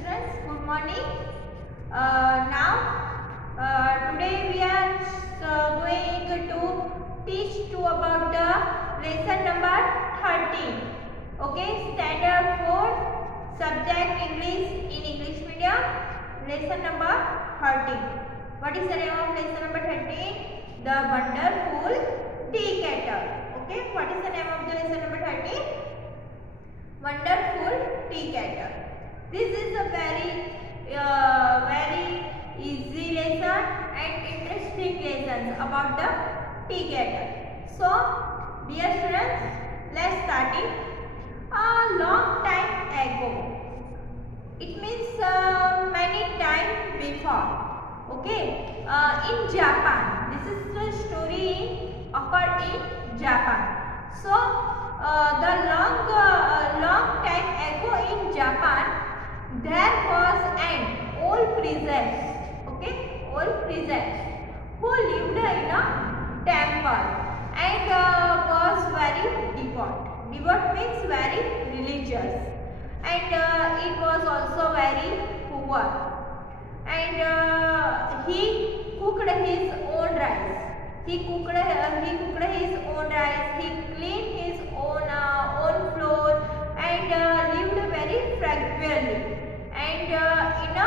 students, good morning. Today we are going to teach you about the lesson number 13. Okay, standard 4 subject English in English medium, lesson number 13. What is the name of lesson number 13? The wonderful tea kettle. Okay, what is the name of the lesson number 13? Wonderful tea kettle. This is a very easy lesson and interesting lessons about the tea kettle. So, dear students, let's start it. A long time ago. It means many time before. Okay, in Japan. This is the story occurred in Japan. So, the long time ago in Japan, there was an old princess, okay, old princess who lived in a temple and was very devout. Devout means very religious, and it was also very poor. And he cooked his own rice. He cooked his own rice. He cleaned his own floor and lived very frugally. And in a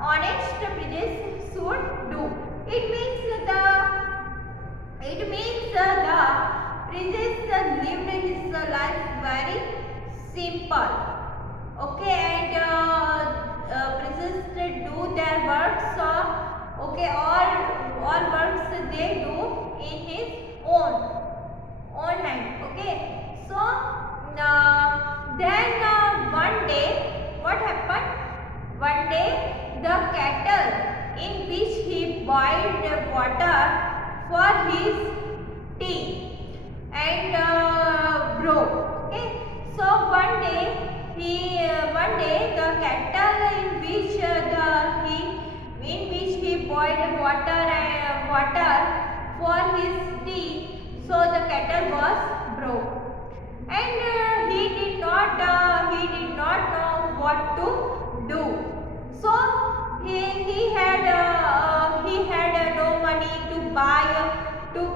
honest business should do. It means the princess lived his life very simple. Okay, and princess do their works. Okay, all works they do in his own hand. Okay, so then one day what happened? One day the kettle in which he boiled water for his tea and broke. Okay, so one day the kettle in which he boiled water for his tea, so the kettle was broke, and he did not know what to do. So he had no money to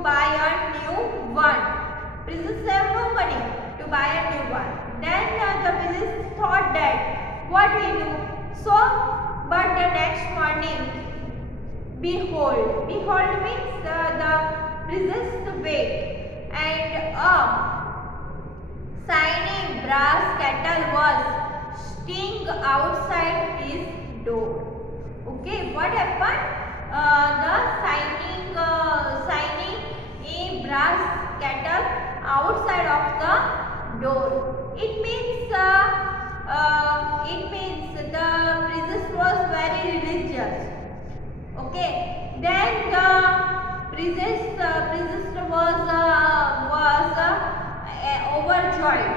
buy a new one. Princess have no money to buy a new one. Then the princess thought that what he do. So, but the next morning, behold means the princess wake, and a shining brass kettle was sitting outside his door. Okay, what happened? The shining brass kettle outside of the door. It means the princess was very religious. Okay, then the princess was overjoyed,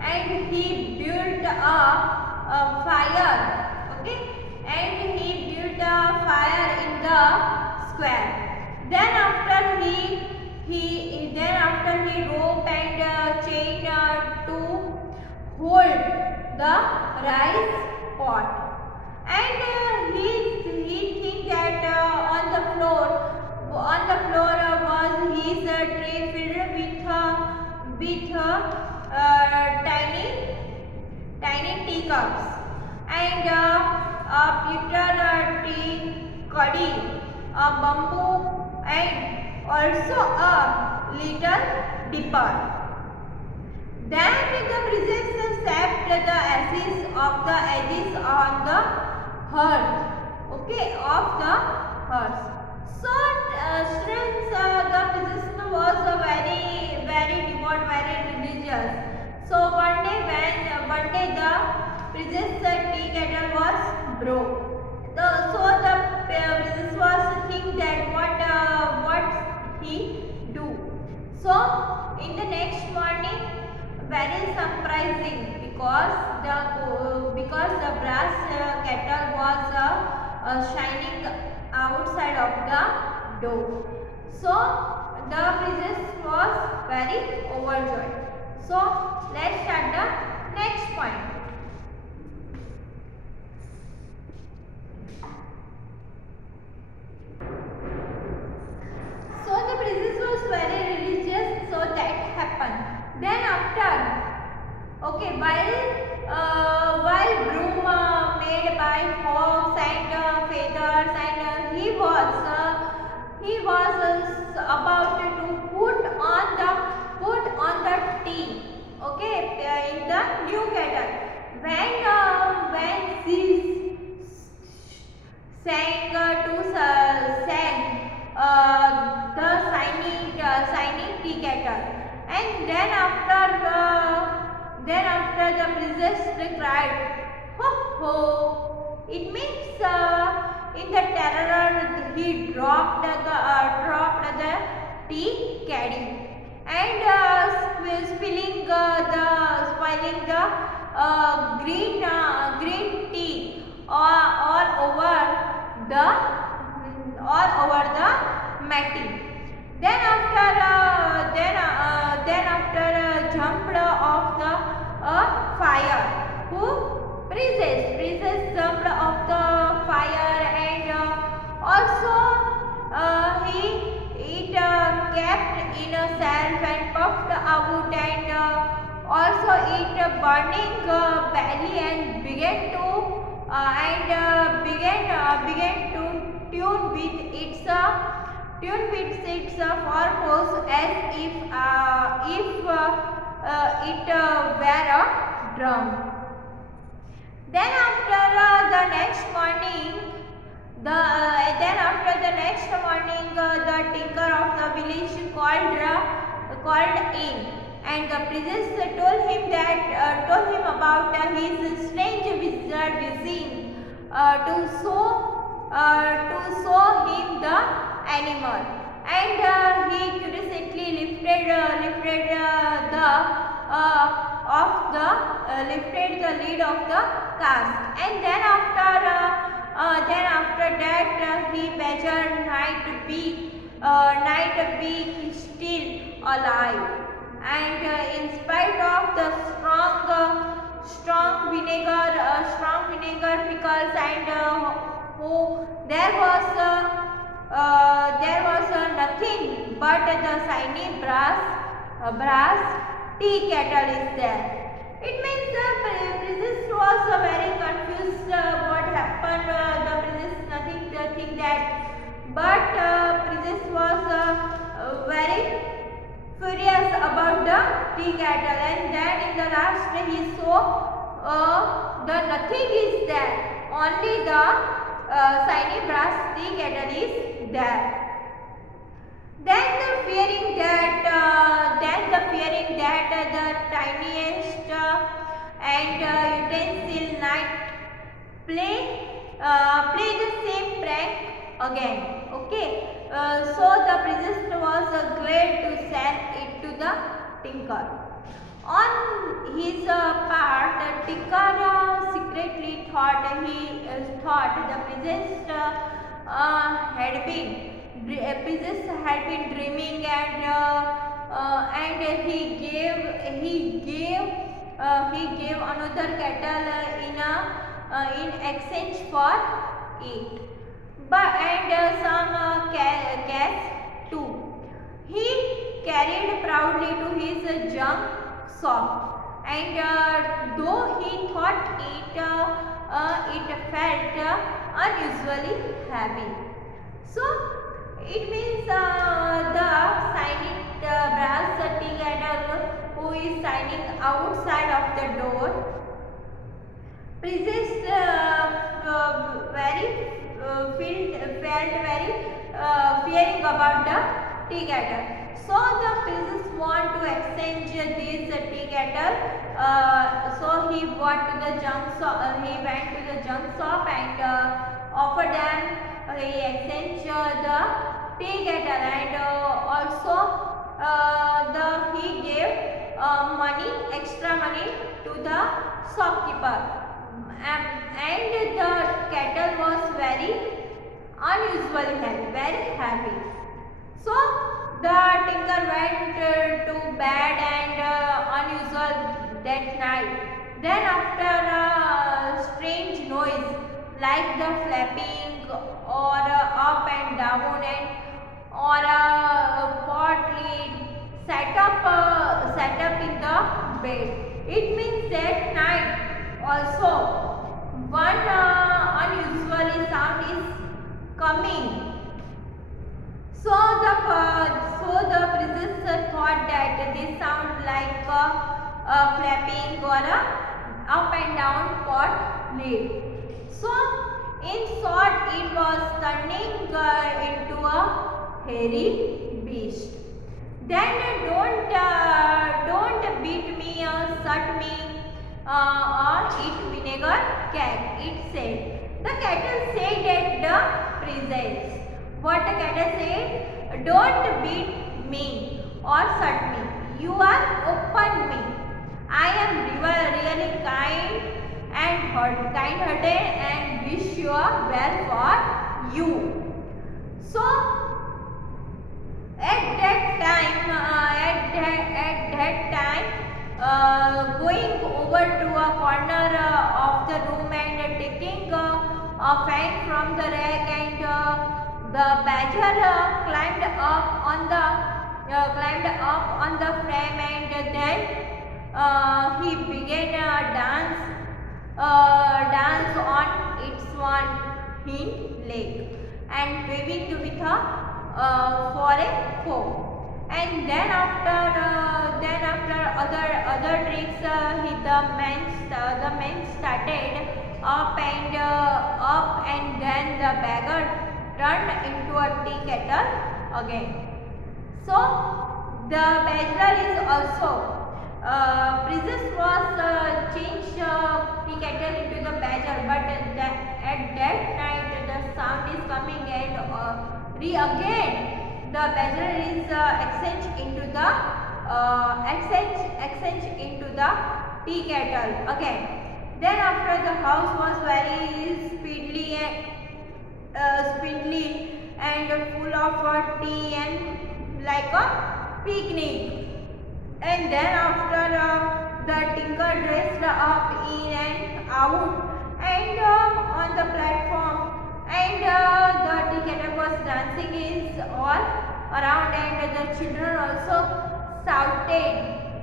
and he built a fire. Okay, and he built a fire in the square. Then after he rope and chain to hold the rice pot, and he think that on the floor was his tray filled with tiny teacups and a pewter tea cuddy, a bamboo, and also a little dipper. Then the princess swept the ashes of the edges on the hearth. Okay, of the hearth. So, students, the princess was very devout, very religious. So one day the princess tea kettle was broke. So the princess was thinking that what he do. So in the next morning, very surprising, because the brass kettle was shining outside of the door. So the princess was very overjoyed. So let's start the next point. Okay, while broom made by hawks and feathers, and he was about to put on the tea. Okay, in the new kettle. When she sang the shining tea kettle, and then after the princess cried, "Ho ho!" It means in the terror he dropped the tea caddy, and spoiling the green tea the all over the matting. Then after jumped off the fire. Who? Princess jumped off the fire, and also he it kept in a self and puffed out, and also it burning belly, and began to tune with its purpose, as if it were a drum. Then after the next morning, the tinker of the village called in, and the princess told him about his strange vision to show him the animal, and he curiously lifted the lid of the cask, and then after that he measured night beak still alive, and in spite of the strong vinegar pickles, and there was nothing but the shiny brass tea kettle is there. It means the princess was very confused what happened. The princess nothing think that, but princess was very furious about the tea kettle, and then in the last he saw the nothing is there, only the shiny brass tea kettle is there. Then the fearing that the tiniest and utensil might play the same prank again. Okay, so the princess was glad to sell it to the tinker. On his part, tinker secretly thought the princess had been dreaming, and he gave another kettle in exchange for it, but and some cash too. He carried proudly to his junk shop, and though he thought it felt unusually heavy. So it means the signing brass tea kettle who is signing outside of the door. Princess felt very fearing about the tea kettle. So the princess want to exchange this tea kettle. So he went to the junk shop and offered them. He exchanged the tea kettle, and also he gave extra money to the shopkeeper, and the kettle was very unusually very heavy. So the tinker went to bed and unusual that night. Then after a strange noise like the flapping or up and down, and or a pot lid set up in the bed. It means that night also one unusually sound is coming. So the princess thought that this sound like a flapping or a up and down pot lid. So in short, it was turning into a hairy beast. Then don't beat me or shut me or eat vinegar cat, it said. The cattle said at the princess. What the cattle said? Don't beat me or shut me. You are open me. I am really kind-hearted and wish you well for you. So at that time, going over to a corner of the room and taking a fan from the rack, and the badger climbed up on the frame, and then he began a dance on its one hind leg and waving with a for a foe. And then after other tricks, the man started up, and then the beggar turned into a tea kettle again. So the badger is also princess was changed tea kettle into the badger, but at that night the sound is coming, and again the badger is exchanged into the tea kettle again. Then after, the house was very speedily and full of tea and like a picnic. And then after, the tinker dressed up in and out and on the platform, and the tea kettle was dancing is all around, and the children also shouted.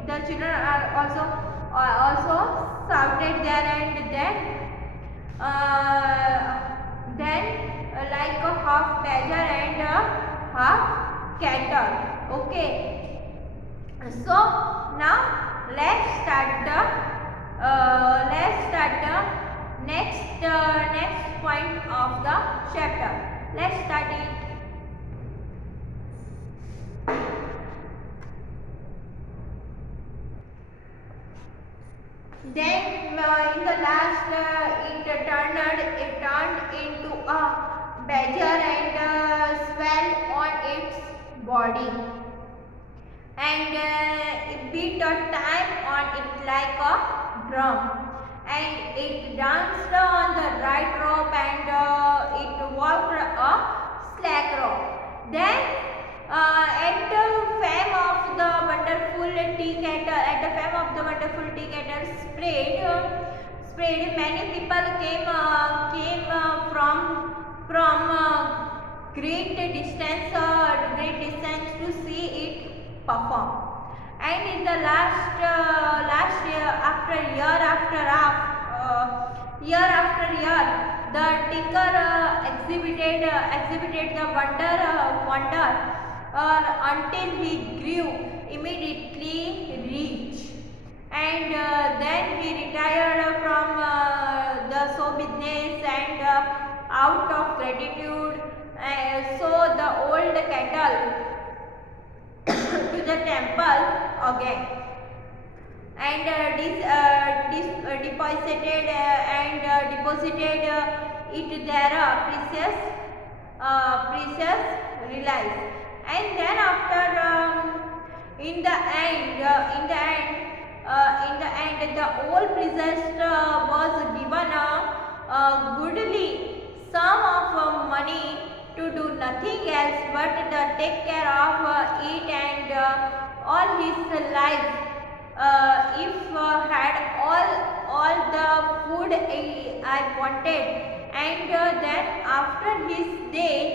The children are also shouted there, and then like a half badger and a half cattle. Okay. So now let's start the next point of the chapter. Let's start it. Then in the last, it turned into a badger and swelled on its body, and it beat a time on it like a drum, and it danced on the right rope, and it walked a slack rope. Then at the fame of the wonderful tea kettle spread, many people came from great distance to see it perform. And in the last year, year after year, the tinker exhibited the wonder until he grew immediately rich, and then he retired from the show business, and out of gratitude, so the old cattle to the temple again, and deposited it their precious relies. And then after, in the end, the old princess was given a goodly sum of money to do nothing else but take care of it and all his life. If had all the food I wanted, and then after his death,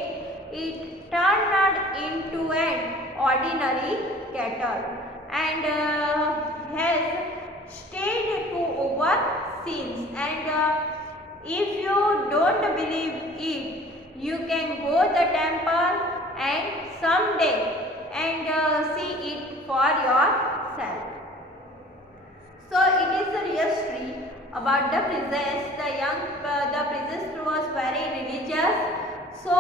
it turned into an ordinary cattle, and stayed to over scenes. And if you don't believe it, you can go the temple and someday and see it for yourself. So it is a real story about the princess. The princess was very religious. So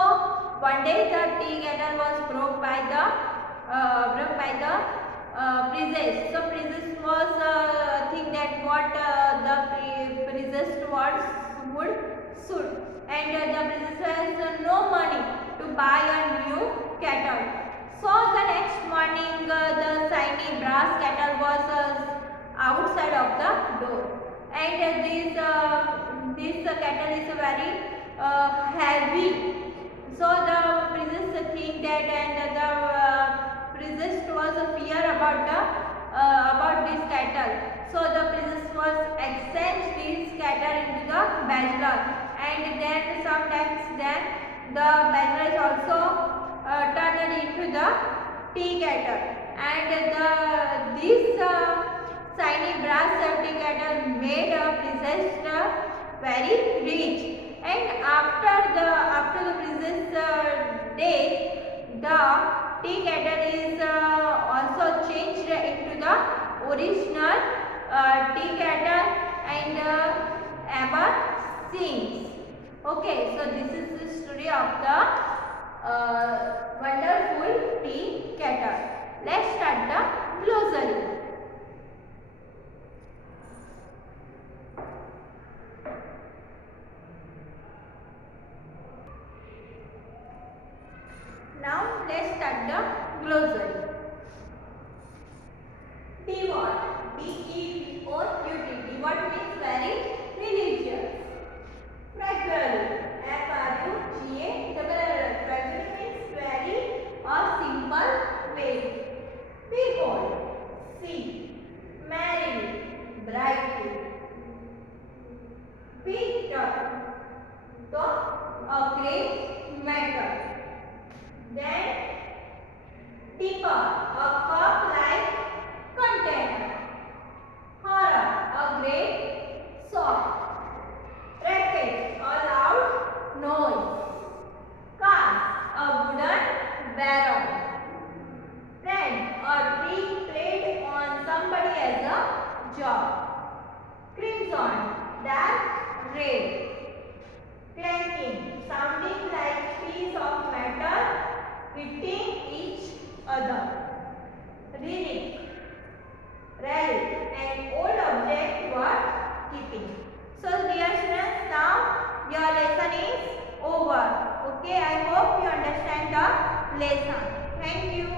one day the tea kettle was broke by the princess. So princess was think that what the princess was would suit, and the princess has no money to buy a new kettle. So the next morning the shiny brass kettle was outside of the door, and this kettle is very heavy. So the princess think that, and the princess was fear about this kettle. So the princess was exchange this kettle into the bachelor, and then sometimes then the bachelor is also turned into the tea kettle, and this shiny brass tea kettle made a princess very rich. And after the princess death, the tea kettle is also changed into the original tea kettle, and ever since. Okay, so this is the story of the wonderful tea kettle. Let's start the glossary. Now let's start the glossary. Devout, D-E-V-O-U-T. Devout means very religious. Frugal, F-R-U-G-A-L-L. Frugal means very simple way. Behold, see, merrily, brightly. Peter, so a great matter. Then tipper, a cup-like container. Horror, a great sound. Racket, a loud noise. Cast, a wooden barrel. Friend, a trick played on somebody as a job. Crimson, dark red. Clanking, sounding like piece of metal hitting each other. Relic, an old object you are keeping. So dear students, now your lesson is over. Okay, I hope you understand the lesson. Thank you.